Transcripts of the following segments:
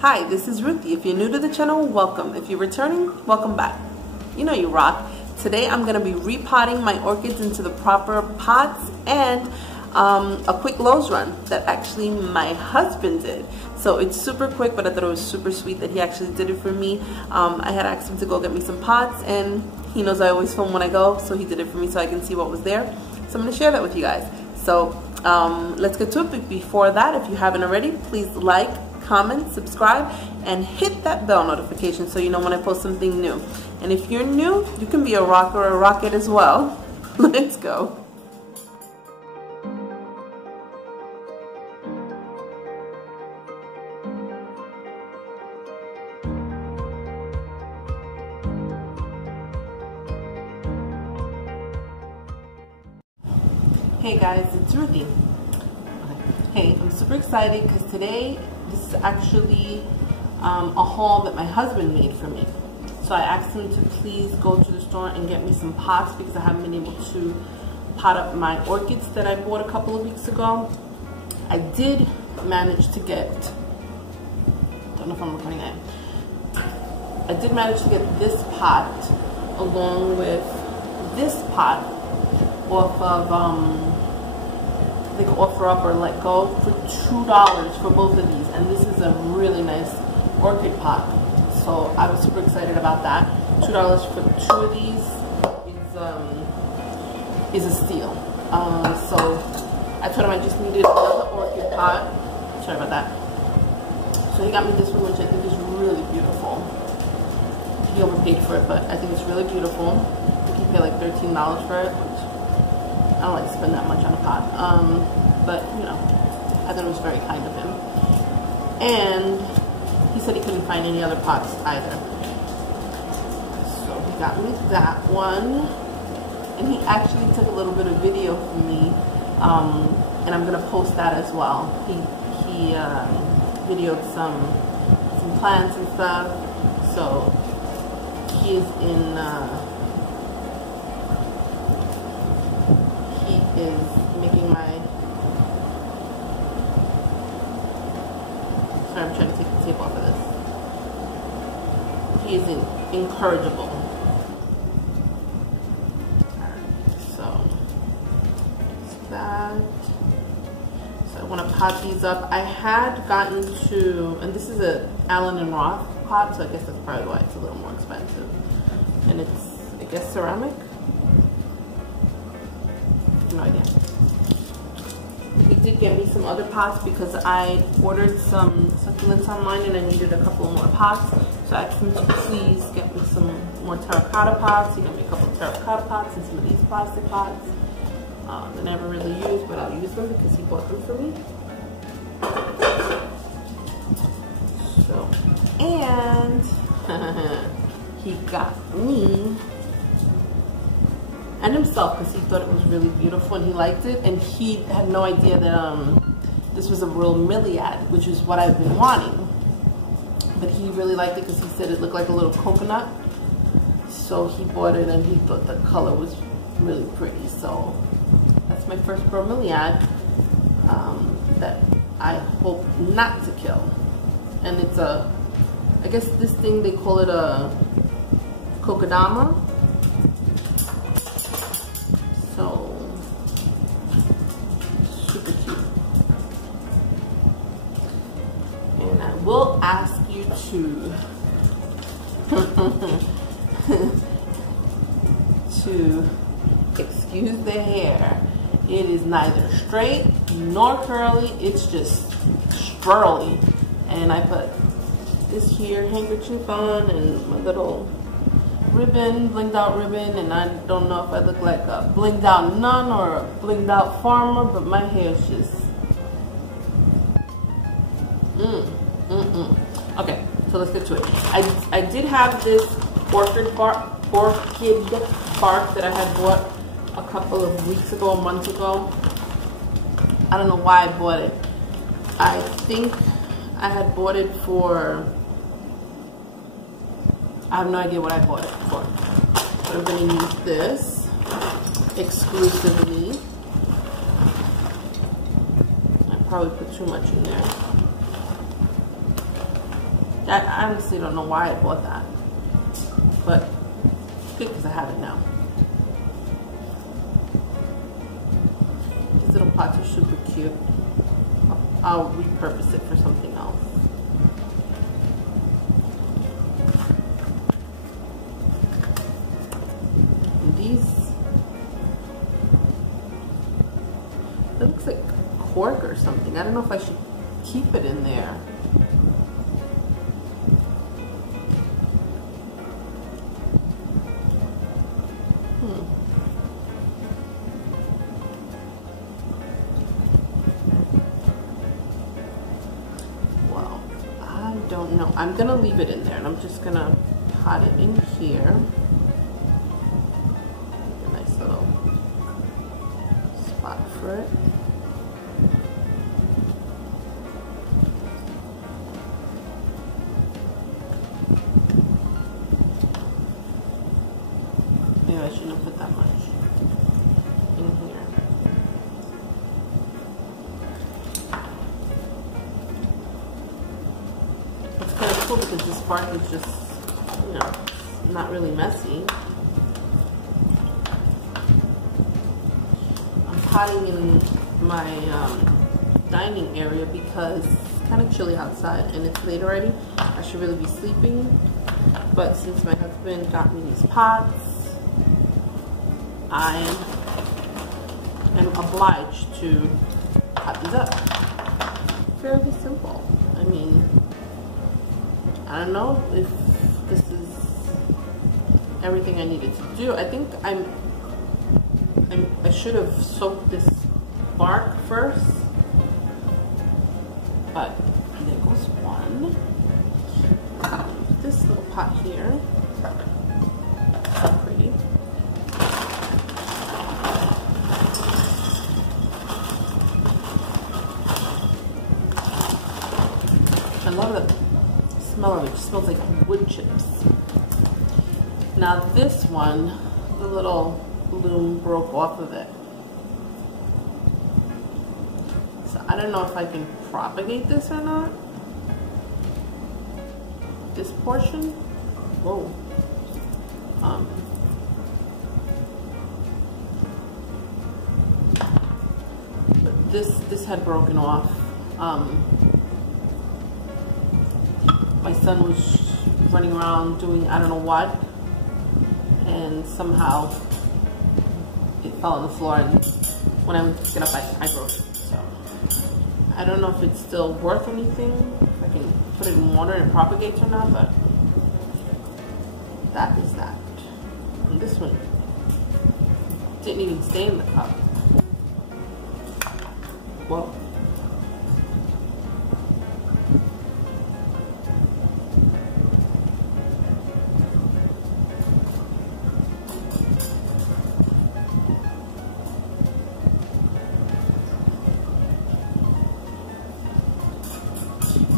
Hi, this is Ruthie. If you're new to the channel, welcome. If you're returning, welcome back. You know you rock. Today I'm going to be repotting my orchids into the proper pots and a quick Lowe's run that actually my husband did. So it's super quick, but I thought it was super sweet that he actually did it for me. I had asked him to go get me some pots, and he knows I always film when I go, so he did it for me so I can see what was there. So I'm going to share that with you guys. So let's get to it. But before that, if you haven't already, please like, comment, subscribe, and hit that bell notification so you know when I post something new. And if you're new, you can be a rocker or a rocket as well. Let's go. Hey guys, it's Ruthie. Hey, I'm super excited because today this is actually a haul that my husband made for me. So I asked him to please go to the store and get me some pots because I haven't been able to pot up my orchids that I bought a couple of weeks ago. I did manage to get, don't know if I'm recording that. I did manage to get this pot along with this pot off of they can offer up or let go for $2 for both of these, and this is a really nice orchid pot, so I was super excited about that. $2 for two of these is a steal. So I told him I just needed another orchid pot. Sorry about that. So he got me this one, which I think is really beautiful. He overpaid for it, but I think it's really beautiful. I think he paid like $13 for it, which I don't like to spend that much on a pot, but you know, I thought it was very kind of him. And he said he couldn't find any other pots either. So he got me that one, and he actually took a little bit of video for me, and I'm gonna post that as well. He videoed some plants and stuff. So he is making my, sorry, I'm trying to take the tape off of this. He is incorrigible. Alright, so that. So I want to pot these up. I had gotten to, and this is a Allen and Roth pot, so I guess that's probably why it's a little more expensive. And it's, I guess, ceramic. No idea. He did get me some other pots because I ordered some succulents online and I needed a couple more pots. So I asked him to please get me some more terracotta pots. He got me a couple of terracotta pots and some of these plastic pots that I never really used, but I'll use them because he bought them for me. So, and he got me and himself, because he thought it was really beautiful and he liked it, and he had no idea that this was a real Milliad, which is what I've been wanting. But he really liked it because he said it looked like a little coconut, so he bought it and he thought the color was really pretty. So that's my first bromeliad that I hope not to kill. And it's a, I guess this thing, they call it a kokedama. So, super cute. And I will ask you to excuse the hair. It is neither straight nor curly, it's just swirly. And I put this here handkerchief on and my little ribbon, blinged out ribbon, and I don't know if I look like a blinged out nun or a blinged out farmer, but my hair is just Okay, so let's get to it. I did have this orchid bark that I had bought a couple of weeks ago, a month ago. I don't know why I bought it. I think I had bought it for, I have no idea what I bought it for. But I'm going to use this exclusively. I probably put too much in there. I honestly don't know why I bought that, but it's good because I have it now. These little pots are super cute. I'll repurpose it for something else. And these, it looks like cork or something. I don't know if I should keep it in there. Well, I don't know. I'm gonna leave it in there, and I'm just gonna pot it in here. A nice little spot for it. Maybe I shouldn't have put that much in here. It's kind of cool because this bark is just, you know, not really messy. I'm potting in my dining area because it's kind of chilly outside and it's late already. I should really be sleeping, but since my husband got me these pots, I am obliged to pot these up. Fairly simple. I mean, I don't know if this is everything I needed to do. I think I should have soaked this bark first, but there goes one. This little pot here, so pretty. I love the smell of it. It just smells like wood chips. Now this one, the little bloom broke off of it. So I don't know if I can propagate this or not. This portion, whoa. But this had broken off. My son was running around doing I don't know what, and somehow it fell on the floor, and when I went to pick it up, I broke it. So I don't know if it's still worth anything, if I can put it in water and it propagates or not, but that is that. And this one didn't even stay in the cup. Whoa.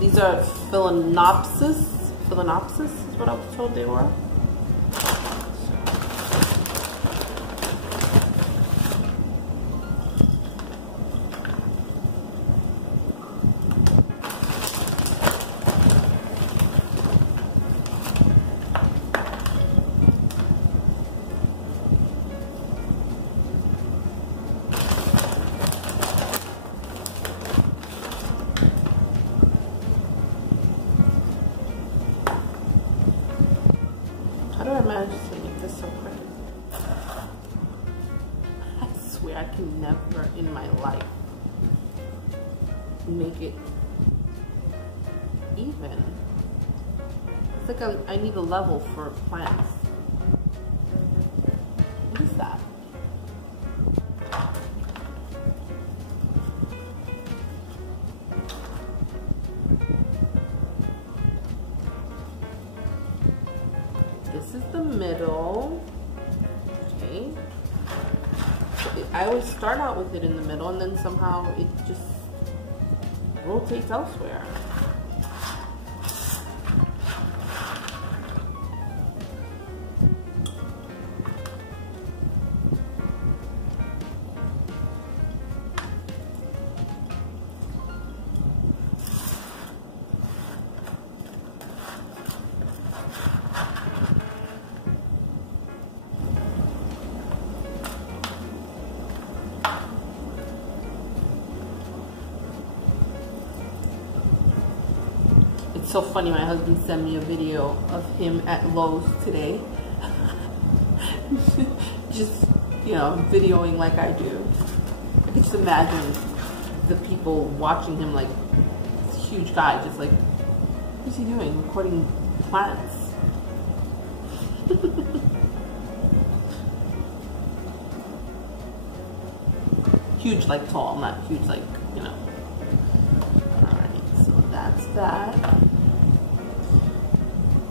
These are Phalaenopsis. Phalaenopsis is what I was told they were. How do I manage to make this so quick? I swear I can never in my life make it even. It's like I need a level for plants. What is that? This is the middle. Okay. I always start out with it in the middle and then somehow it just rotates elsewhere. It's so funny, my husband sent me a video of him at Lowe's today. Just, you know, videoing like I do. I can just imagine the people watching him, like, this huge guy, just like, what's he doing? Recording plants. Huge like tall, not huge like, you know. Alright, so that's that.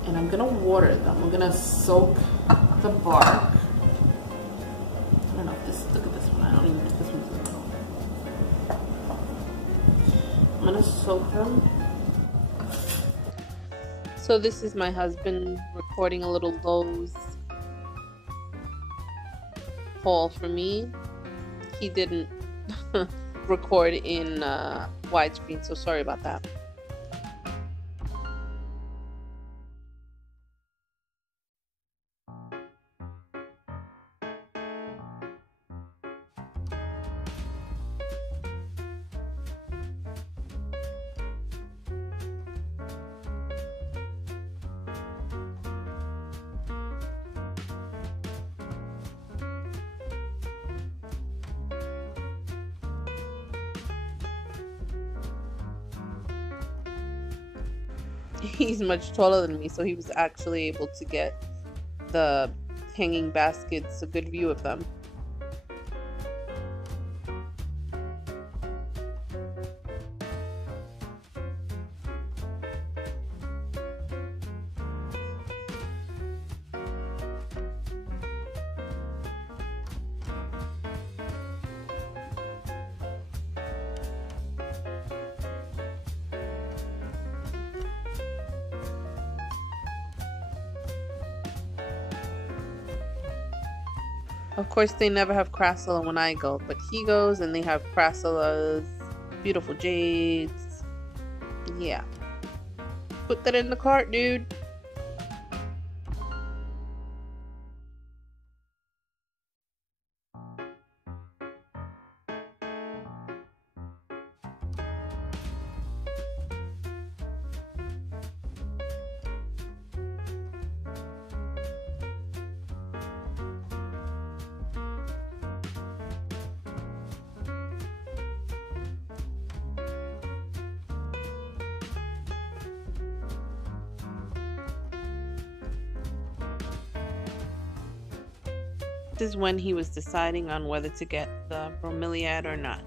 And I'm gonna water them. I'm gonna soak the bark. I don't know if this, look at this one. I don't even know if this one's gonna go. I'm gonna soak them. So this is my husband recording a little Lowe's haul for me. He didn't record in widescreen, so sorry about that. He's much taller than me, so he was actually able to get the hanging baskets, a good view of them. Of course, they never have crassula when I go, but he goes and they have crassulas, beautiful jades. Yeah. Put that in the cart, dude. This is when he was deciding on whether to get the bromeliad or not.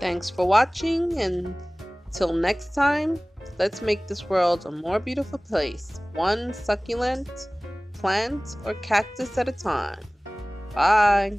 Thanks for watching, and till next time, let's make this world a more beautiful place, one succulent plant or cactus at a time. Bye!